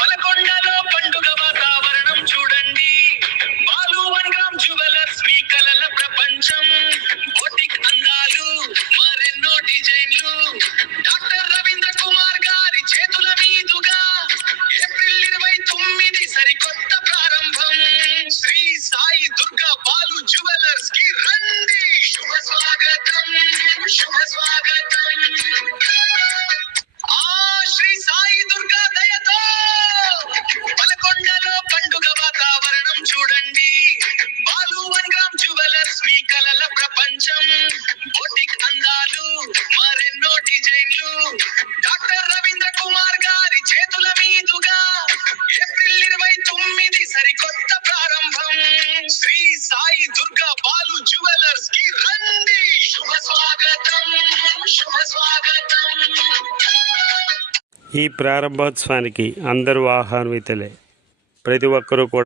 పలకొండలో పండుగ వాతావరణం చూడండి. బాలు 1 గ్రామ్ జ్యువెలర్స్ మీ కలల ప్రపంచం. బొటిక్ అందాలు మరెన్నో డిజైన్లు డాక్టర్ రవీంద్ర కుమార్ గారి చేతుల మీదుగా ఏప్రిల్ 29 సరికొత్త ప్రారంభం. శ్రీ సాయి దుర్గా బాలు జ్యువెలర్స్ కి రండి. శుభ స్వాగతం, శుభ స్వాగతం. శ్రీ సాయి దుర్గా దయతో పలకొండలో పండుగ వాతావరణం చూడండి. బాలు 1 గ్రామ్ జ్యువెలర్స్ మీ కలల ప్రపంచం. బొటిక్ అందాలు మరెన్నో డిజైన్లు డాక్టర్ రవీంద్ర కుమార్ గారి చేతుల మీదుగా ఏప్రిల్ 29 సరికొత్త ప్రారంభం. శ్రీ సాయి దుర్గా బాలు జ్యువెలర్స్ కి రండి. శుభ స్వాగతం, శుభ స్వాగతం. ఈ ప్రారంభోత్సవానికి అందరూ ఆహ్వానితులే. ప్రతి ఒక్కరూ కూడా